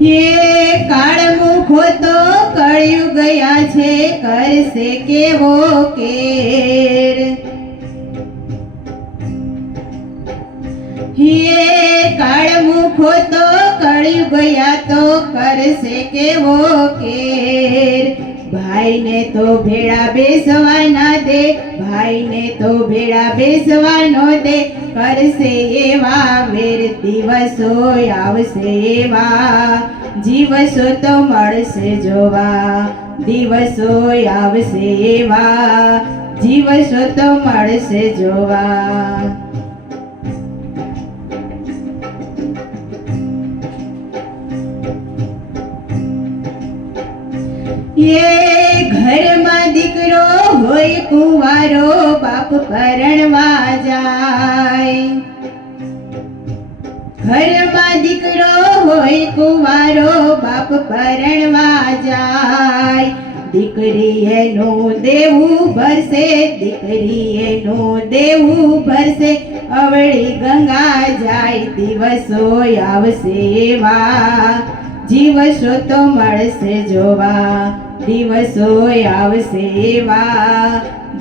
ये काळमुखो तो कळयुग गया छे करसे केवो केर। ये काळमुखो तो कळयुग गया तो करसे केवो केर। भाई ने तो भेड़ा बेसवाना दे, भाई ने तो भेड़ा बेसवानो दे, करसे एवा वेर दिवसो आवशे एवा, जीवसो तो मळशे जोवा, दिवसो आवशे एवा, जीवसो तो मळशे जोवा। ये घर में दीकरो होय कुंवारो बाप परણવા जाय। घर में दीकरो होय कुंवारो बाप परણવા जाय। दीकरी एनु देवू भरसे, दीकरी एनु देवू भरसे, अवળી गंगा जाय, दिवसो आवशे एवा, जीवसो तो मळशे जोवा, दिवसो आवशे एवा,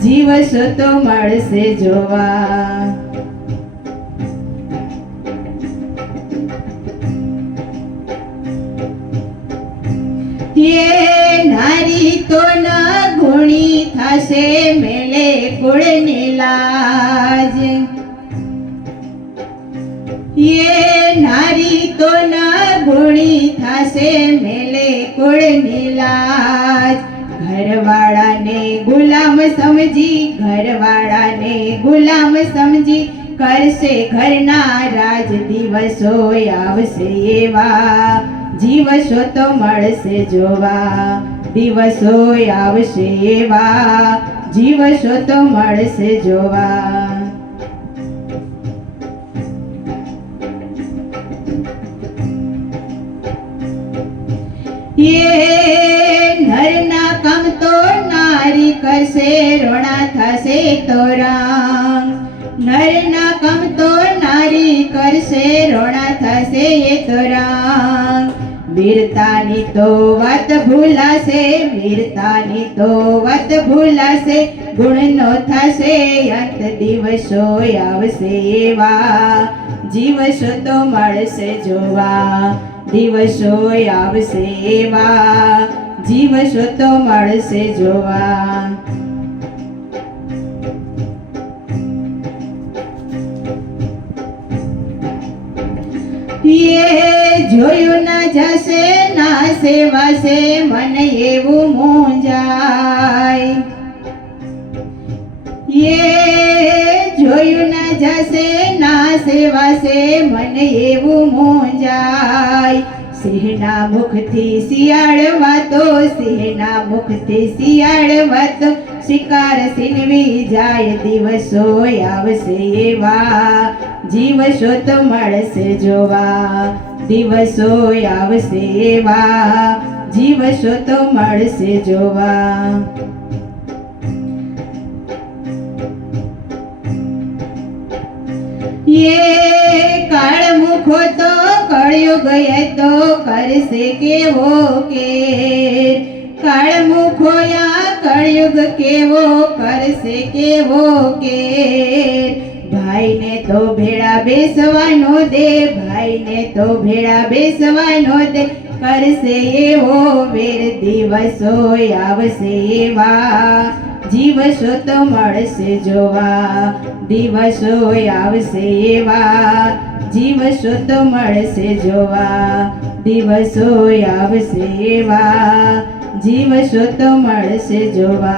जीवसो तो मळशे जोवा। ये नारी तो न गुणी थाशे मेले कुळनी लाज। ये नारी तो न गुणी थाशे मेले कुळनी लाज। घरवाळा ने गुलाम समजी, घरवाळा ने गुलाम समजी, करशे घरना राज, दिवसो आवशे एवा, जीवसो तो मळशे जोवा, दिवसो आवशे एवा, जीवसो तो मळशे जोवा। ये नरना काम तो नारी करशे, रोणा थशे तो राम। नरना काम तो नारी करशे, रोणा थशे ये तो राम। वीरतानी तो वात भूलाशे, वीरतानी तो वात भूलाशे, गुणनो थशे अंत, दिवसो आवशे एवा, जीवसो तो मळशे जोवा, दिवसो आवशे एवा, जीवसो तो मळशे जोवा। ये जोયું ના જશે ના સેવાશે મન એવું મૂંઝાય। ये જોયું ના જશે ના સેવાશે મન એવું મૂંઝાય। સિંહના મુખથી શિયાળ વાતો, સિંહના મુખથી શિયાળ વાતો, શિકાર છીનવી જાય, દિવસો આવશે એવા, जीवसो तो मळशे जोवा, दिवसो आवशे एवा, जीवसो तो मळशे जोवा। ये काळमुखो तो कळयुग ये तो करशे केवो केर। काळमुखो या कळयुग केवो करशे केवो केर। भाई ने तो भेड़ा बेसवानो दे, भाई ने तो भेड़ा बेसवानो दे, करशे एवो वेर, दिवसो आवशे एवा, जीवसो तो मळशे जोवा, दिवसो आवशे एवा, जीवसो तो मळशे जोवा, दिवसो आवशे एवा, जीवसो तो मळशे जोवा।